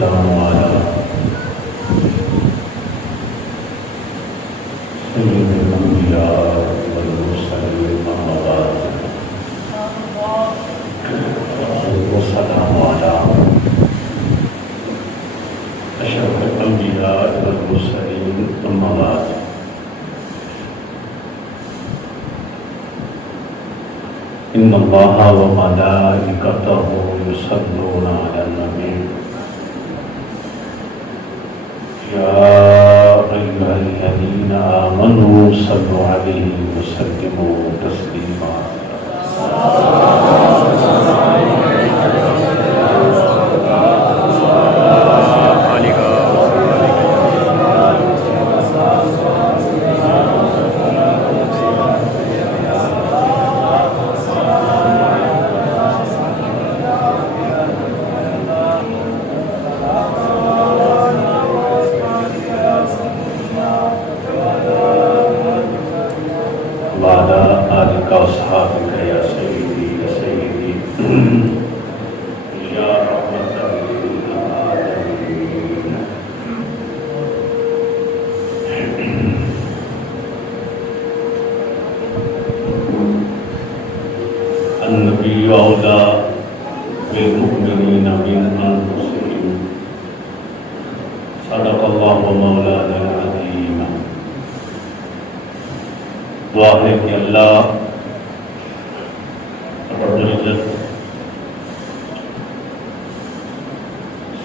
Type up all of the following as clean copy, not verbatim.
والسلام على سيد الأنبياء والمرسلين أما بعد والسلام على أشرف الأنبياء والمرسلين أما بعد إن الله وملائكته يصلون على النبي يا أيها الذين آمنوا صلوا عليه وسلموا تسليما النبي أولى بالمؤمنين من أنفسهم صدق الله مولانا العظيم. دعا ہے کہ اللہ رب العزت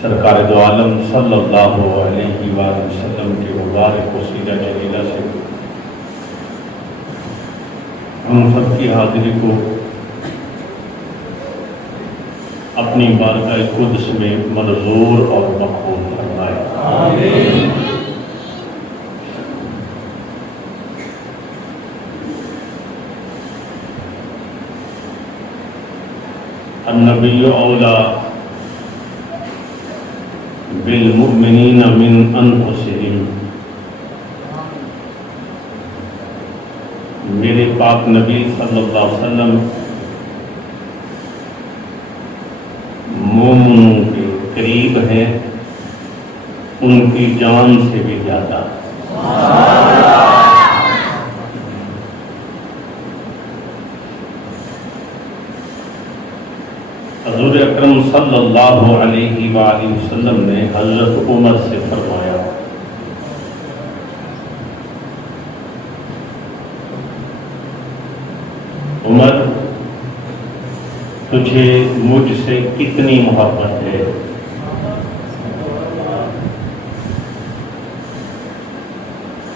سرکار دو عالم صلی اللہ علیہ وآلہ وسلم کے مبارک وسیلہ جلیلہ سے ہم سب کی حاضری کو اپنی بارگاہ قدس میں منظور اور مقبول فرمائے. آمین. النبی اولیٰ بالمؤمنین من انفسہم. میرے پاک نبی صلی اللہ علیہ وسلم مومنوں کے قریب ہیں ان کی جان سے بھی زیادہ. حضور اکرم صلی اللہ علیہ وآلہ وسلم نے حضرت عمر سے فرمایا عمر تجھے مجھ سے کتنی محبت ہے؟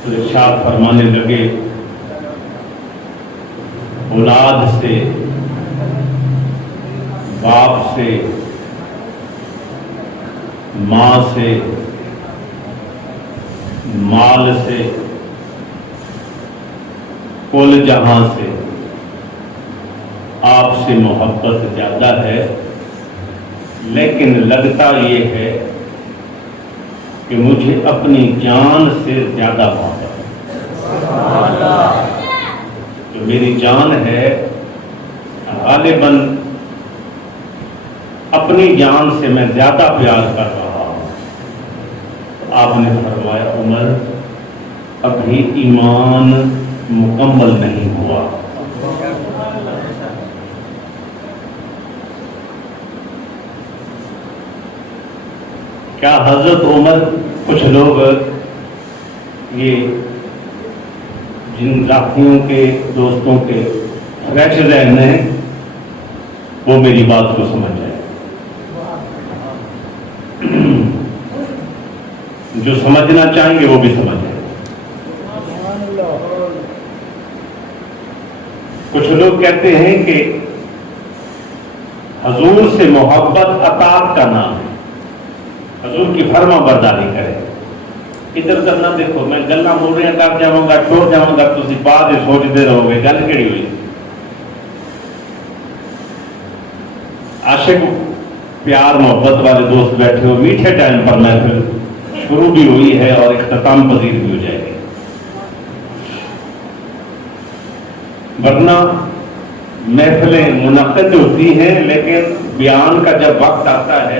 تو ارشاد فرمانے لگے اولاد سے، باپ سے، ماں سے، مال سے، کل جہاں سے آپ سے محبت زیادہ ہے، لیکن لگتا یہ ہے کہ مجھے اپنی جان سے زیادہ محبت ہے. جو میری جان ہے غالباً اپنی جان سے میں زیادہ پیار کر رہا ہوں. آپ نے فرمایا عمر ابھی ایمان مکمل نہیں ہوا. کیا حضرت عمر کچھ لوگ یہ جن ذاتیوں کے دوستوں کے فریش ذہن ہیں وہ میری بات کو سمجھ جائیں، جو سمجھنا چاہیں گے وہ بھی سمجھ جائیں. کچھ لوگ کہتے ہیں کہ حضور سے محبت اطاعت کا نام ہے، حضور کی فرما برداری کرے. ادھر ادھر نہ دیکھو، میں گلاں موڑیاں کر جاؤں گا، چھوڑ جاؤں گا، تسی بعد سوچتے رہو گے گل کیڑی ہوئی. عاشق پیار محبت والے دوست بیٹھے ہو، میٹھے ٹائم پر محفل شروع بھی ہوئی ہے اور اختتام پذیر بھی ہو جائے گی. ورنہ محفلیں منعقد ہوتی ہیں لیکن بیان کا جب وقت آتا ہے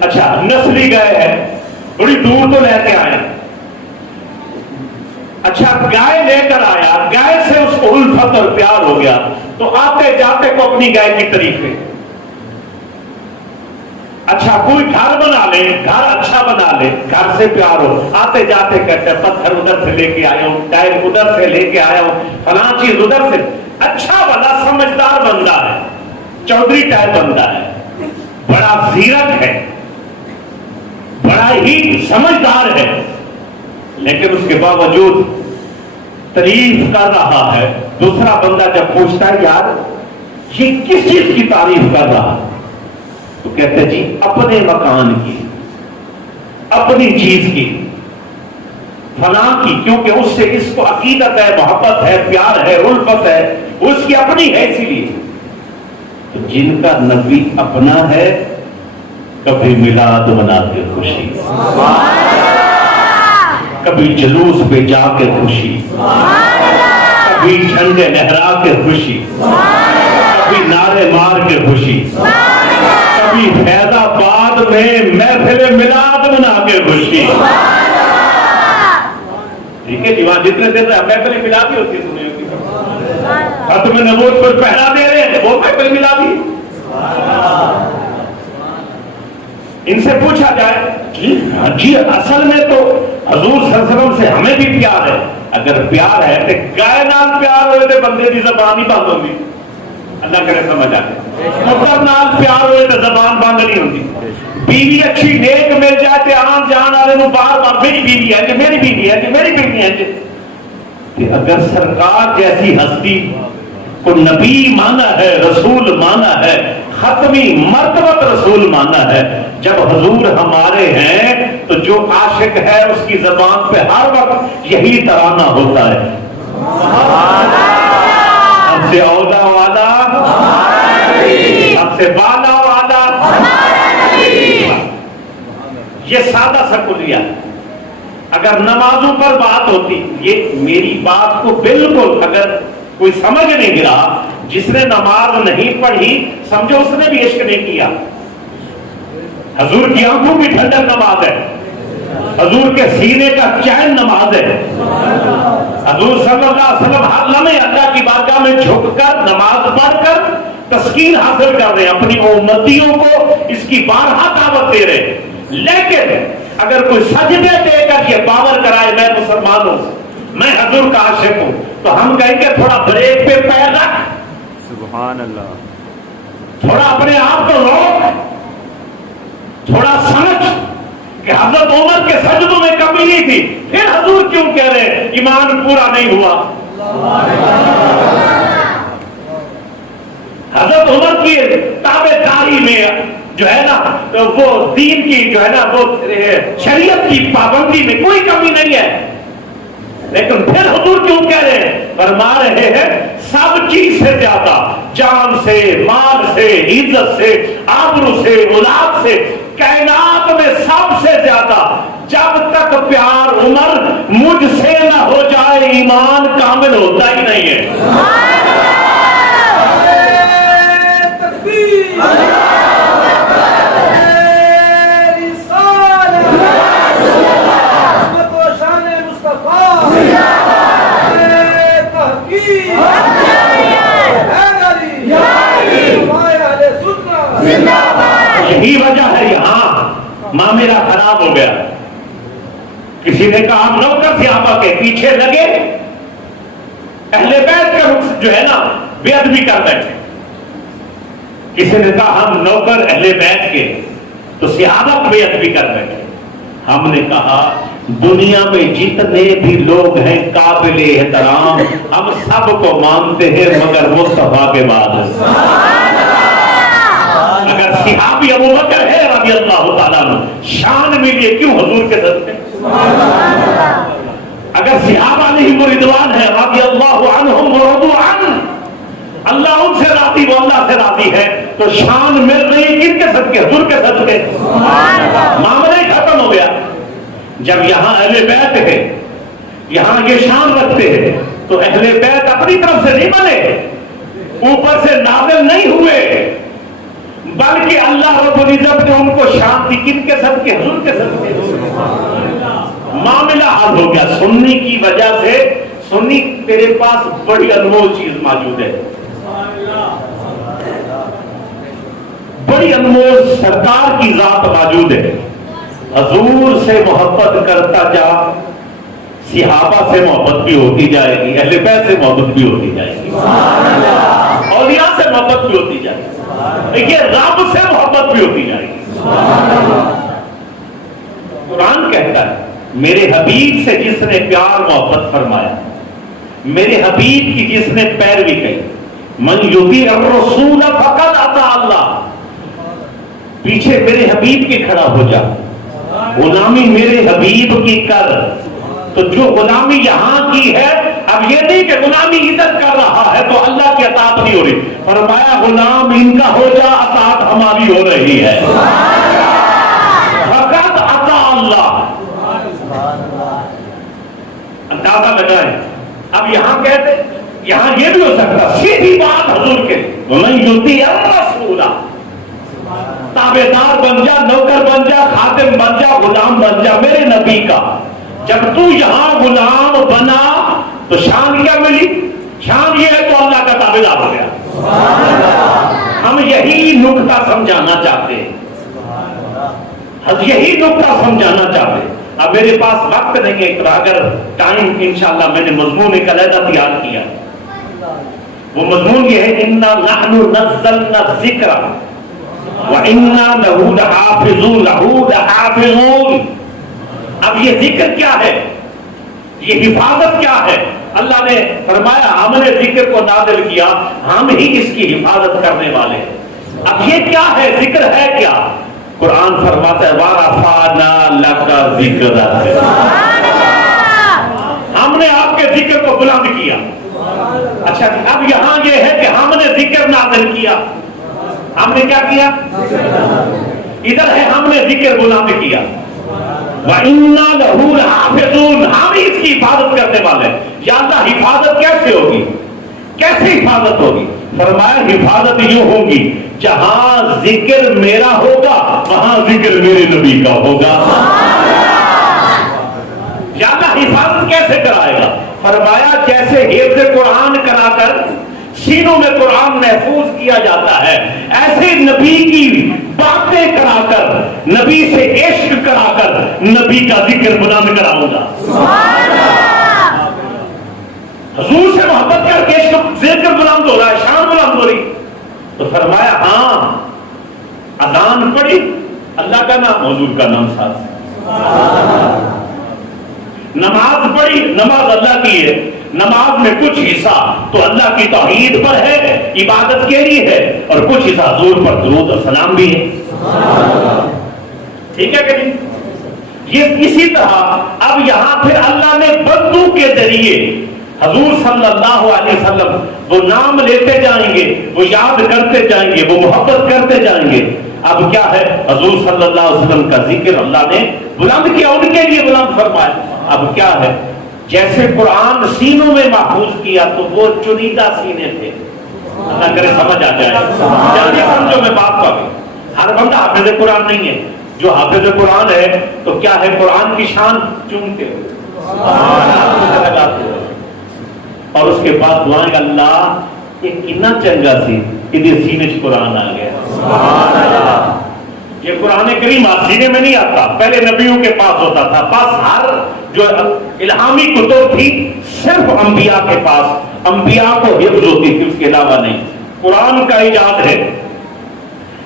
اچھا نسلی گائے ہے, بڑی دور تو لے کے آئے, اچھا گائے لے کر آیا, گائے سے اس کو الفت اور پیار ہو گیا, تو آتے جاتے کو اپنی گائے کی تعریف ہے. اچھا کوئی گھر بنا لے, گھر اچھا بنا لے, گھر سے پیار ہو, آتے جاتے کہتے ہیں پتھر ادھر سے لے کے آیا ہوں, ٹائر ادھر سے لے کے آیا ہوں, فلاں چیز ادھر سے. اچھا بنا سمجھدار بندہ ہے, چودھری ٹائپ بندہ ہے, بڑا زیرک ہے, بڑا ہی سمجھدار ہے, لیکن اس کے باوجود تعریف کر رہا ہے. دوسرا بندہ جب پوچھتا ہے یار یہ کس چیز کی تعریف کر رہا ہے, تو کہتے جی اپنے مکان کی, اپنی چیز کی, فلاں کی, کیونکہ اس سے اس کو عقیدت ہے, محبت ہے, پیار ہے, الفت ہے, اس کی اپنی ہے. اسی لیے تو جن کا نبی اپنا ہے کبھی میلاد منا کے خوشی, کبھی جلوس پہ جا کے خوشی, کبھی جھنڈے لہرا کے خوشی, کبھی نعرے مار کے خوشی, کبھی فیض آباد میں محفل میلاد منا کے خوشی. ٹھیک ہے جی, وہاں جتنے دن محفل میلاد ہی ہوتی ہے, سنیں ختم نبوت پر پہرا دے رہے ہیں, وہ محفل میلادی. ان سے پوچھا جائے جی اصل میں تو حضور صلی اللہ علیہ وسلم سے ہمیں بھی پیار ہے, اگر پیار ہے تو گائے نال پیار ہوئے تو بندے کی زبان ہی بند ہوگی. اللہ کرے سمجھ آ گئے. مطلب نال پیار ہوئے تو زبان بند نہیں ہوتی. بیوی اچھی نیک مل جائے تو آن جان والے کو بار بار میری بیوی ہے, میری بیوی ہے, میری بیوی ہے. کہ اگر سرکار جیسی ہستی کو نبی مانا ہے, رسول مانا ہے, ختمی مرتبت رسول مانا ہے, جب حضور ہمارے ہیں تو جو عاشق ہے اس کی زبان پہ ہر وقت یہی ترانہ ہوتا ہے, ہم سے اولا والا, ہم سے بالا والا. یہ سادہ سا کلیہ. اگر نمازوں پر بات ہوتی, یہ میری بات کو بالکل اگر کوئی سمجھ نہیں گرا, جس نے نماز نہیں پڑھی سمجھو اس نے بھی عشق نہیں کیا. حضور کی آنکھوں کی ٹھنڈک نماز ہے, حضور کے سینے کا چین نماز ہے. حضور صلی اللہ علیہ وسلم ہر لمحے اللہ کی بارگاہ میں جھک کر نماز پڑھ کر تسکین حاصل کر رہے ہیں, اپنی امتیوں کو اس کی بارہا دعوت دے رہے. لیکن اگر کوئی سجدے دے کر یہ باور کرائے میں مسلمان ہوں, میں حضور کا عاشق ہوں, تو ہم کہیں گے تھوڑا بریک پہ پیر رکھ, سبحان اللہ, تھوڑا اپنے آپ کو روک, تھوڑا سمجھ کہ حضرت عمر کے سجدوں میں کمی نہیں تھی, پھر حضور کیوں کہہ رہے ایمان پورا نہیں ہوا. حضرت عمر کی تابعداری میں جو ہے نا وہ دین کی جو ہے نا وہ شریعت کی پابندی میں کوئی کمی نہیں ہے, لیکن پھر حضور کیوں کہہ رہے ہیں, فرما رہے ہیں سب چیز سے زیادہ, جان سے, مال سے, عزت سے, آبرو سے, اولاد سے, کائنات میں سب سے زیادہ جب تک پیار عمر مجھ سے نہ ہو جائے ایمان کامل ہوتا ہی نہیں ہے. یہی وجہ ہے یہاں معاملہ خراب ہو گیا. کسی نے کہا ہم نوکر صحابہ کے پیچھے لگے, اہل بیت کا رخ جو ہے نا بے ادبی کر بیٹھے. کسی نے کہا ہم نوکر اہل بیت کے, تو صحابہ بے ادبی کر بیٹھے. ہم نے کہا دنیا میں جتنے بھی لوگ ہیں قابل احترام ہم سب کو مانتے ہیں مگر مصطفیٰ کے بعد. اگر صحابی ابو بکر ہے رضی اللہ تعالیٰ عنہ, شان ملیے کیوں حضور کے صدقے. اگر صحابہ علیہم رضوان ہے رضی اللہ عنہم ورضوا عنہ, اللہ ان سے راضی وہ اللہ سے راضی ہے, تو شان مل رہی کن کے صدقے, حضور کے صدقے. معاملہ ہی ختم ہو گیا. جب یہاں اہل بیت ہے, یہاں یہ شان رکھتے ہیں, تو اہل بیت اپنی طرف سے نہیں بنے, اوپر سے نازل نہیں ہوئے, بلکہ اللہ رب العزت نے ان کو شان دی کن کے صدقے؟ حضور کے صدقے۔ معاملہ حل ہو گیا سنی کی وجہ سے۔ سنی تیرے پاس بڑی انمول چیز موجود ہے، بڑی انمول سرکار کی ذات موجود ہے۔ حضور سے محبت کرتا جا، صحابہ سے محبت بھی ہوتی جائے گی، اہل بیت سے محبت بھی ہوتی جائے گی، اولیاء سے محبت بھی ہوتی جائے گی، یہ رب سے محبت بھی ہوتی جائے گی۔ قرآن کہتا ہے میرے حبیب سے جس نے پیار محبت فرمایا، میرے حبیب کی جس نے پیروی کی، من یطیع الرسول فقد اطاع اللہ، پیچھے میرے حبیب کے کھڑا ہو جا، غلامی میرے حبیب کی کر۔ تو جو غلامی یہاں کی ہے، اب یہ نہیں کہ غلامی ادھر کر رہا ہے تو اللہ کی اطاعت نہیں ہو رہی، فرمایا غلام ان کا ہو جا، اطاعت ہماری ہو رہی ہے۔ فقط اطاع اللہ، اندازہ لگائیں۔ اب یہاں کہتے، یہاں یہ بھی ہو سکتا سیدھی بات حضور کے، وَمَن یُطِیعِ الرَّسُولَ، تابعدار بن جا، نوکر بن جا، خادم بن جا، غلام بن جا میرے نبی کا۔ جب تو یہاں غلام بنا تو شان کیا ملی؟ شان یہ ہے تو اللہ کا تابعدار ہو گیا۔ ہم یہی نقطہ سمجھانا چاہتے ہیں، یہی نقطہ سمجھانا چاہتے ہیں۔ اب میرے پاس وقت نہیں ہے، اگر ٹائم انشاءاللہ میں نے مضمون ایک علیحدہ تیار کیا، وہ مضمون یہ ہے اِنَّا نَحْنُ نَزَّلْنَا الذِّکْرَ وَإِنَّا لَهُ لَحَافِظُونَ۔ اب یہ ذکر کیا ہے، یہ حفاظت کیا ہے؟ اللہ نے فرمایا ہم نے ذکر کو نازل کیا، ہم ہی اس کی حفاظت کرنے والے ہیں۔ اب یہ کیا ہے، ذکر ہے کیا؟ قرآن فرماتا ہے وَرَفَعْنَا لَكَ ذِکْرَکَ، ہم نے آپ کے ذکر کو بلند کیا۔ اچھا اب یہاں یہ ہے کہ ہم نے ذکر نازل کیا، ہم نے کیا کیا؟ ادھر ہے ہم نے ذکر بلند کیا، وَإِنَّا لَهُ لَحَافِظُونَ، ہم اس کی حفاظت کرنے والے ہیں۔ یا اللہ حفاظت کیسے ہوگی، کیسے حفاظت ہوگی؟ فرمایا حفاظت یوں ہوگی جہاں ذکر میرا ہوگا وہاں ذکر میرے نبی کا ہوگا۔ یا اللہ حفاظت کیسے کرائے گا؟ فرمایا جیسے حفظ قرآن کرا کر سینوں میں قرآن محفوظ کیا جاتا ہے، ایسے نبی کی باتیں کرا کر، نبی سے عشق کرا کر نبی کا ذکر بلند کراؤں گا۔ حضور سے محبت کر کے ذکر بلند ہو رہا ہے، شان بلند ہو رہی۔ تو فرمایا ہاں اذان پڑھی، اللہ کا نام حضور کا نام ساتھ، نماز پڑھی، نماز اللہ کی ہے، نماز میں کچھ حصہ تو اللہ کی توحید پر ہے، عبادت کے لیے ہے، اور کچھ حصہ حضور پر درود اور سلام بھی ہے۔ ٹھیک ہے کہ نہیں؟ یہ اسی طرح اب یہاں پھر اللہ نے بندوں کے ذریعے حضور صلی اللہ علیہ وسلم وہ نام لیتے جائیں گے، وہ یاد کرتے جائیں گے، وہ محبت کرتے جائیں گے۔ اب کیا ہے، حضور صلی اللہ علیہ وسلم کا ذکر اللہ نے بلند کیا، ان کے لیے بلند فرمایا۔ اب کیا ہے، جیسے قرآن سینوں میں محفوظ کیا تو وہ چنیدہ سینے تھے، اللہ کرے سمجھ آ جائے، جلدی سمجھو میں بات کا بھی۔ ہر بندہ حافظ قرآن نہیں ہے، جو حافظ قرآن ہے تو کیا ہے، قرآن کی شان چومتے ہوئے لگاتے ہوئے، اور اس کے بعد دعائیں اللہ یہ کتنا چنگا سی کہ سینے سے قرآن آ گیا۔ یہ قرآن کریم سینے میں نہیں آتا، پہلے نبیوں کے پاس ہوتا تھا، بس ہر جو الہامی کتب تھی صرف انبیاء کے پاس، انبیاء کو حفظ ہوتی تھی، اس کے علاوہ نہیں۔ قرآن کا ایجاد ہے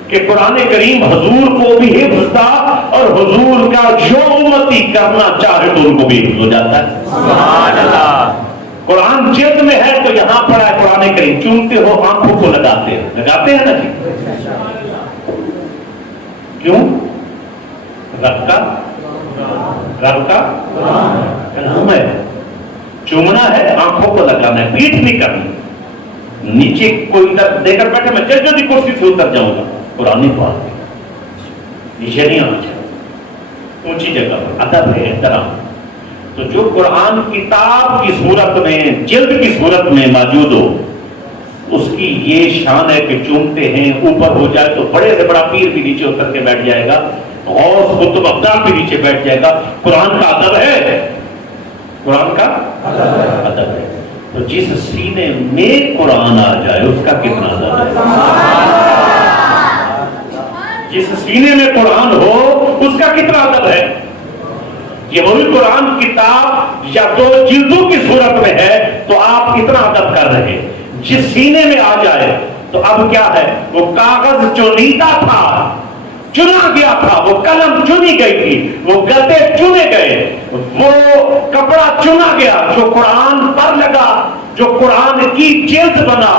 کہ قرآن کریم حضور کو بھی حفظ تھا، اور حضور کا جو امتی کرنا چاہے تو ان کو بھی حفظ ہو جاتا ہے۔ سبحان اللہ۔ قرآن جلد میں ہے تو یہاں پر ہے قرآن کریم، چومتے ہو آنکھوں کو لگاتے ہیں نا جی، کیوں؟ رب کا کلام ہے، چومنا ہے، آنکھوں کو لگانا ہے، پیٹ نہیں کرنی، نیچے کوئی دے کر بیٹھے میں جلدی کرسی سے اتر جاؤں گا، قرآن پاک نیچے نہیں آنا چاہیے، اونچی جگہ پر ادب ہے، احترام۔ تو جو قرآن کتاب کی صورت میں، جلد کی صورت میں موجود ہو، اس کی یہ شان ہے کہ چومتے ہیں، اوپر ہو جائے تو بڑے سے بڑا پیر بھی نیچے اتر کے بیٹھ جائے گا، غوث قطب ابدال بھی نیچے بیٹھ جائے گا۔ قرآن کا ادب ہے، قرآن کا ادب ہے۔ تو جس سینے میں قرآن آ جائے اس کا کتنا ادب ہے، جس سینے میں قرآن ہو اس کا کتنا ادب ہے۔ یہ وہی قرآن کتاب یا 2 جلدوں کی صورت میں ہے تو آپ اتنا ادب کر رہے، جس سینے میں آ جائے تو اب کیا ہے، وہ کاغذ چنیدہ تھا، چنا گیا تھا، وہ قلم چنی گئی تھی، وہ گدے چنے گئے، وہ کپڑا چنا گیا جو قرآن پر لگا، جو قرآن کی جلد بنا،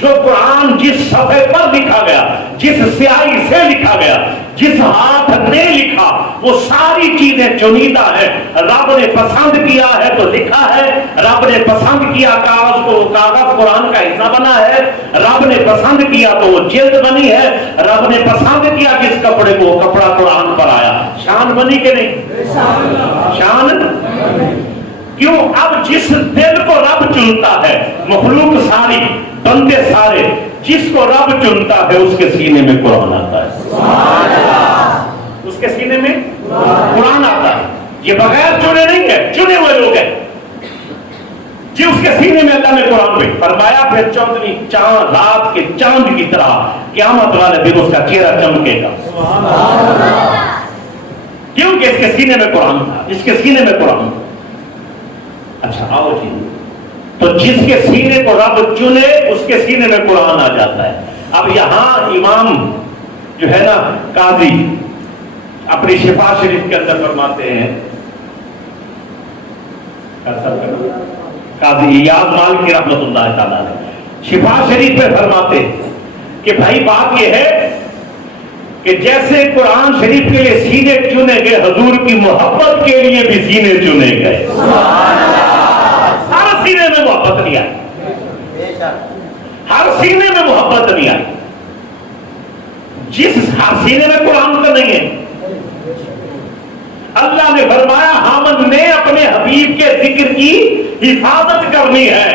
جو قرآن جس صفحے پر لکھا گیا، جس سیاہی سے لکھا گیا، جس ہاتھ نے لکھا، وہ ساری چیزیں چنیدہ ہے۔ رب نے پسند کیا ہے تو لکھا ہے، رب نے پسند کیا کاغذ کو، وہ کاغذ قرآن کا حصہ بنا ہے، رب نے پسند کیا تو وہ جلد بنی ہے، رب نے پسند کیا جس کپڑے کو وہ کپڑا قرآن پر آیا۔ شان بنی کہ نہیں؟ شان کیوں؟ اب جس دل کو رب چنتا ہے، مخلوق ساری، بندے سارے، جس کو رب چنتا ہے اس کے سینے میں قرآن آتا ہے، اس کے سینے میں قرآن آتا ہے۔ یہ بغیر چنے نہیں ہے، چنے ہوئے لوگ ہیں جی، اس کے سینے میں اللہ نے قرآن میں فرمایا۔ پھر 14ویں چاند، رات کے چاند کی طرح قیامت والے دن اس کا چہرہ چمکے گا، کیونکہ اس کے سینے میں قرآن تھا، اس کے سینے میں قرآن تھا۔ اچھا آؤ جی، تو جس کے سینے کو رب چنے اس کے سینے میں قرآن آ جاتا ہے۔ اب یہاں امام جو ہے نا قاضی اپنی شفا شریف کے اندر فرماتے ہیں، قاضی ایاز مالکی رحمت اللہ تعالیٰ شفا شریف میں فرماتے کہ بھائی بات یہ ہے کہ جیسے قرآن شریف کے لیے سینے چنے گئے، حضور کی محبت کے لیے بھی سینے چنے گئے۔ ہر سینے میں محبت نہیں آئی، ہر سینے میں محبت نہیں آئی، جس ہر سینے میں قرآن کا نہیں ہے۔ اللہ نے فرمایا حامد نے اپنے حبیب کے ذکر کی حفاظت کرنی ہے۔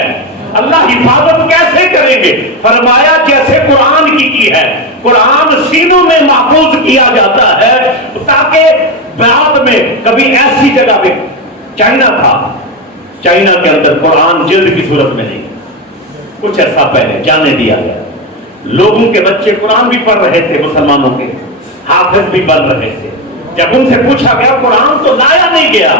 اللہ حفاظت کیسے کریں گے؟ فرمایا جیسے قرآن کی ہے، قرآن سینوں میں محفوظ کیا جاتا ہے تاکہ بعد میں کبھی ایسی جگہ پہ، چائنا تھا، چائنا کے اندر قرآن جلد کی صورت میں نہیں، کچھ عرصہ پہلے جانے دیا گیا، لوگوں کے بچے قرآن بھی پڑھ رہے تھے، مسلمانوں کے حافظ بھی بن رہے تھے۔ جب ان سے پوچھا گیا قرآن تو لایا نہیں گیا،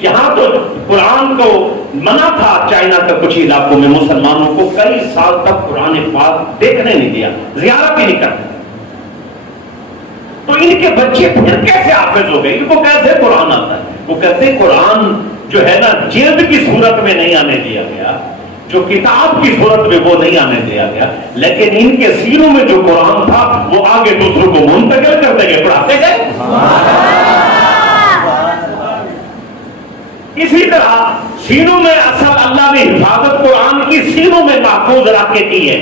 یہاں تو قرآن کو منع تھا، چائنا کے کچھ علاقوں میں مسلمانوں کو کئی سال تک قرآن پاک دیکھنے نہیں دیا، زیارت ہی نہیں کرتے۔ تو ان کے بچے پھر کیسے حافظ ہو گئے؟ ان کو کیسے قرآن آتا ہے؟ وہ کہتے ہیں قرآن جو ہے نا جلد کی صورت میں نہیں آنے دیا گیا، جو کتاب کی صورت میں وہ نہیں آنے دیا گیا، لیکن ان کے سینوں میں جو قرآن تھا وہ آگے دوسروں کو منتقل کرتے گئے، پڑھاتے گئے۔ اسی طرح سینوں میں اصل اللہ نے حفاظت قرآن کی سینوں میں محفوظ رکھ کے کی ہے۔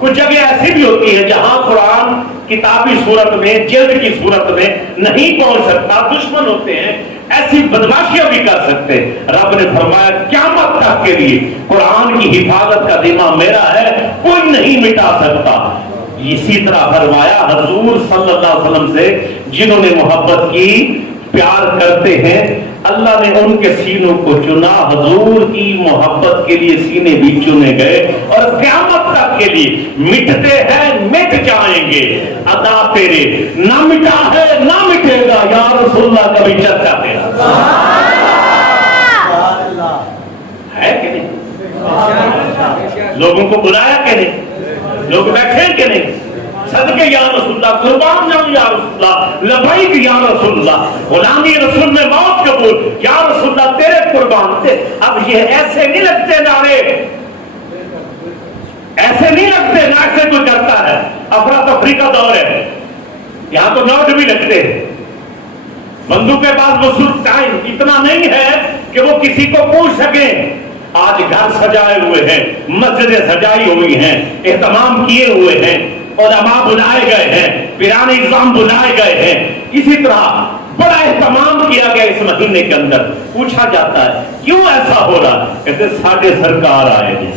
کچھ جگہ ایسی بھی ہوتی ہے جہاں قرآن کتابی صورت میں، جلد کی صورت میں نہیں پہنچ سکتا، دشمن ہوتے ہیں، ایسی بدماشیاں بھی کر سکتے۔ رب نے فرمایا قیامت تک کے لیے قرآن کی حفاظت کا ذمہ میرا ہے، کوئی نہیں مٹا سکتا۔ اسی طرح فرمایا حضور صلی اللہ علیہ وسلم سے جنہوں نے محبت کی، پیار کرتے ہیں، اللہ نے ان کے سینوں کو چنا، حضور کی محبت کے لیے سینے بھی چنے گئے، اور قیامت تک کے لیے مٹتے ہیں، مٹ جائیں گے، عطا تیرے نہ مٹا ہے نہ مٹے گا یا رسول اللہ، کبھی چرچا تیرا ہے کہ نہیں؟ لوگوں کو بلایا کہ نہیں؟ لوگ بیٹھے کہ نہیں؟ صدقے یا رسول اللہ، قربان جاؤں یا رسول اللہ، لبیک یا رسول اللہ، غلامی رسول میں موت قبول یا رسول اللہ، تیرے قربان تھے۔ اب یہ ایسے نہیں لگتے نعرے، ایسے نہیں لگتے نہ ایسے کوئی کرتا ہے، افراتفری کا دور ہے، یہاں تو نوٹ بھی لگتے ہیں، بندوں کے پاس وصول ٹائم اتنا نہیں ہے کہ وہ کسی کو پوچھ سکیں۔ آج گھر سجائے ہوئے ہیں، مسجدیں سجائی ہوئی ہیں، اہتمام کیے ہوئے ہیں، علماء بلائے گئے ہیں، پیران اعظام بلائے گئے ہیں، اسی طرح بڑا اہتمام کیا گیا اس مہینے کے اندر۔ پوچھا جاتا ہے کیوں ایسا ہو رہا؟ کہتے ساڈے سرکار آئے ہیں،